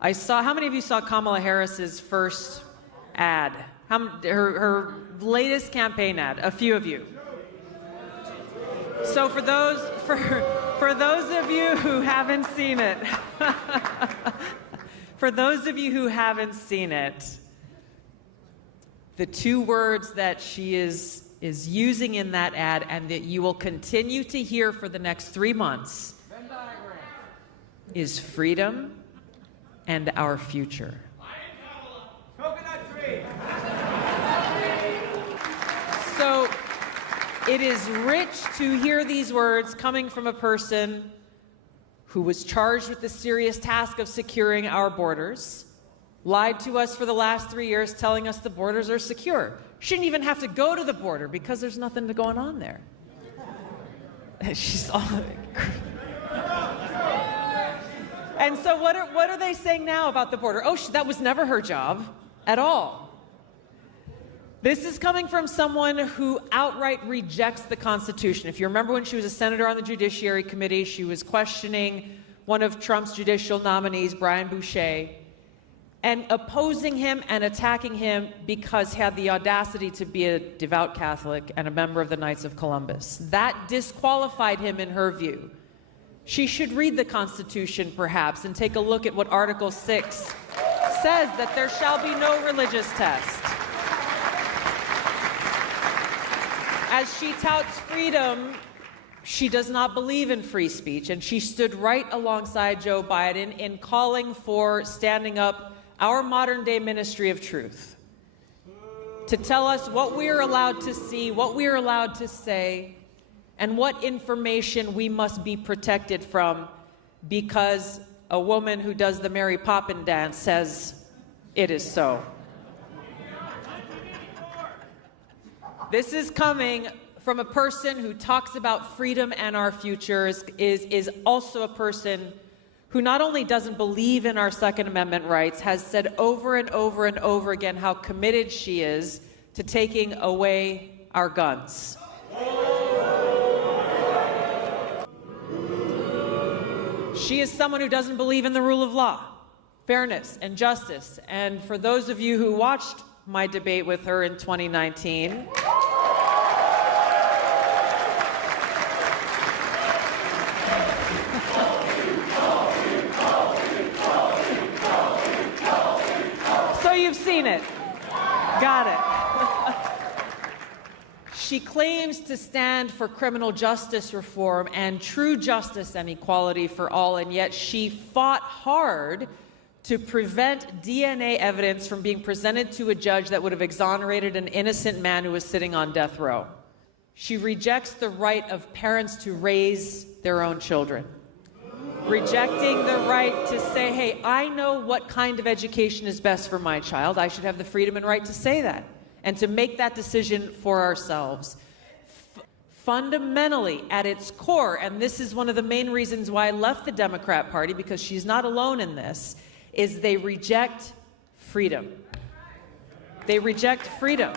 How many of you saw Kamala Harris's first ad? Her latest campaign ad? A few of you. So for those of you who haven't seen it, the two words that she is using in that ad and that you will continue to hear for the next 3 months is freedom and our future. Coconut tree. So it is rich to hear these words coming from a person who was charged with the serious task of securing our borders, lied to us for the last 3 years telling us the borders are secure. Shouldn't even have to go to the border because there's nothing going on there. She's all... And so what are they saying now about the border? Oh, that was never her job at all. This is coming from someone who outright rejects the Constitution. If you remember when she was a senator on the Judiciary Committee, she was questioning one of Trump's judicial nominees, Brian Boucher, and opposing him and attacking him because he had the audacity to be a devout Catholic and a member of the Knights of Columbus. That disqualified him in her view. She should read the Constitution, perhaps, and take a look at what Article 6 says, that there shall be no religious test. As she touts freedom, she does not believe in free speech, and she stood right alongside Joe Biden in calling for standing up our modern-day ministry of truth to tell us what we are allowed to see, what we are allowed to say, and what information we must be protected from because a woman who does the Mary Poppins dance says it is so. This is coming from a person who talks about freedom and our futures, is also a person who not only doesn't believe in our Second Amendment rights, has said over and over and over again how committed she is to taking away our guns. She is someone who doesn't believe in the rule of law, fairness, and justice. And for those of you who watched my debate with her in 2019, so you've seen it. Got it. She claims to stand for criminal justice reform and true justice and equality for all, and yet she fought hard to prevent DNA evidence from being presented to a judge that would have exonerated an innocent man who was sitting on death row. She rejects the right of parents to raise their own children, rejecting the right to say, hey, I know what kind of education is best for my child. I should have the freedom and right to say that and to make that decision for ourselves. Fundamentally, at its core, and this is one of the main reasons why I left the Democrat Party, because she's not alone in this, is they reject freedom. They reject freedom.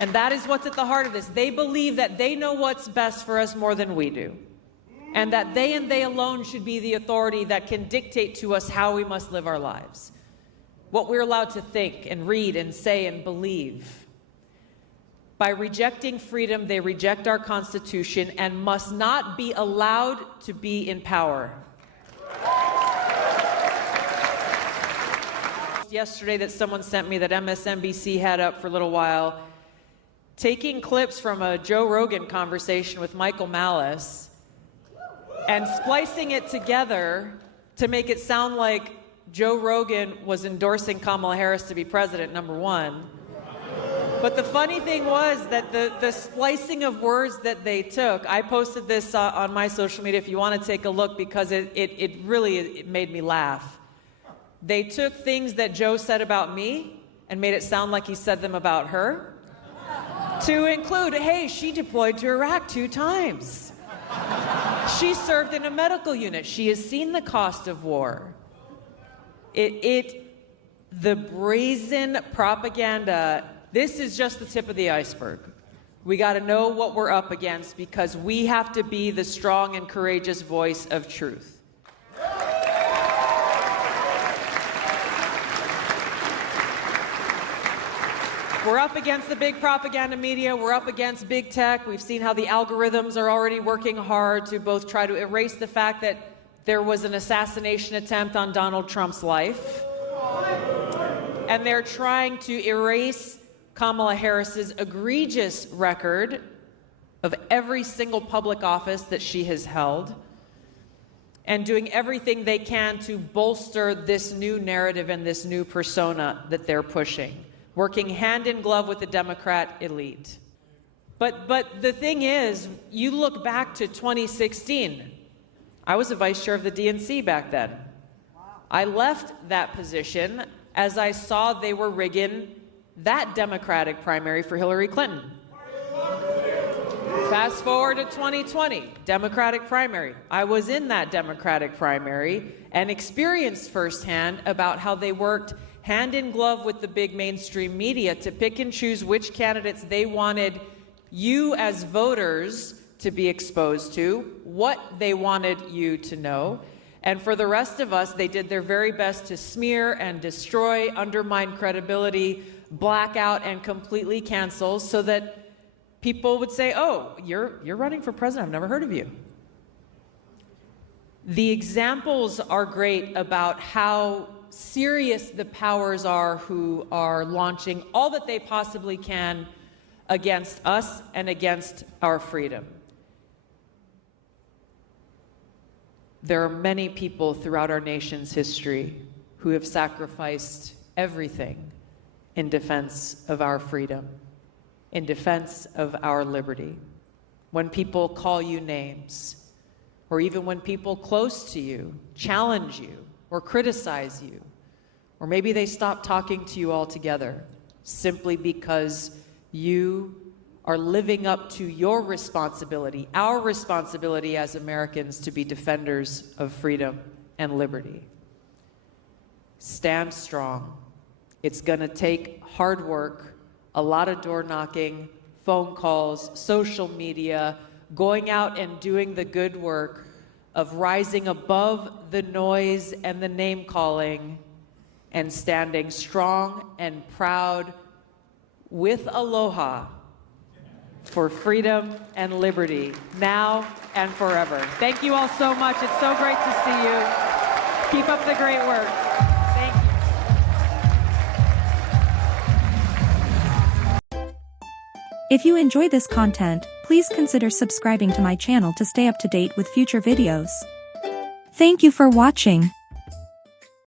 And that is what's at the heart of this. They believe that they know what's best for us more than we do, and that they and they alone should be the authority that can dictate to us how we must live our lives, what we're allowed to think and read and say and believe. By rejecting freedom, they reject our Constitution and must not be allowed to be in power. Yesterday that someone sent me that MSNBC had up for a little while, taking clips from a Joe Rogan conversation with Michael Malice and splicing it together to make it sound like Joe Rogan was endorsing Kamala Harris to be president, number one. But the funny thing was that the splicing of words that they took, I posted this on my social media if you want to take a look, because it really made me laugh. They took things that Joe said about me and made it sound like he said them about her, to include, hey, she deployed to Iraq 2 times. She served in a medical unit. She has seen the cost of war. The brazen propaganda, this is just the tip of the iceberg. We got to know what we're up against, because we have to be the strong and courageous voice of truth. We're up against the big propaganda media. We're up against big tech. We've seen how the algorithms are already working hard to both try to erase the fact that there was an assassination attempt on Donald Trump's life. And they're trying to erase Kamala Harris's egregious record of every single public office that she has held, and doing everything they can to bolster this new narrative and this new persona that they're pushing, working hand in glove with the Democrat elite. But the thing is, you look back to 2016. I was a vice chair of the DNC back then. I left that position as I saw they were rigging that Democratic primary for Hillary Clinton. Fast forward to 2020, Democratic primary. I was in that Democratic primary and experienced firsthand about how they worked hand in glove with the big mainstream media to pick and choose which candidates they wanted you as voters to be exposed to, what they wanted you to know. And for the rest of us, they did their very best to smear and destroy, undermine credibility, black out, and completely cancel so that people would say, oh, you're running for president, I've never heard of you. The examples are great about how serious the powers are who are launching all that they possibly can against us and against our freedom. There are many people throughout our nation's history who have sacrificed everything in defense of our freedom, in defense of our liberty. When people call you names, or even when people close to you challenge you or criticize you, or maybe they stop talking to you altogether simply because you are living up to your responsibility, our responsibility as Americans to be defenders of freedom and liberty. Stand strong. It's going to take hard work, a lot of door knocking, phone calls, social media, going out and doing the good work of rising above the noise and the name calling and standing strong and proud with aloha for freedom and liberty now and forever. Thank you all so much. It's so great to see you. Keep up the great work. Thank you. If you enjoy this content, please consider subscribing to my channel to stay up to date with future videos. Thank you for watching.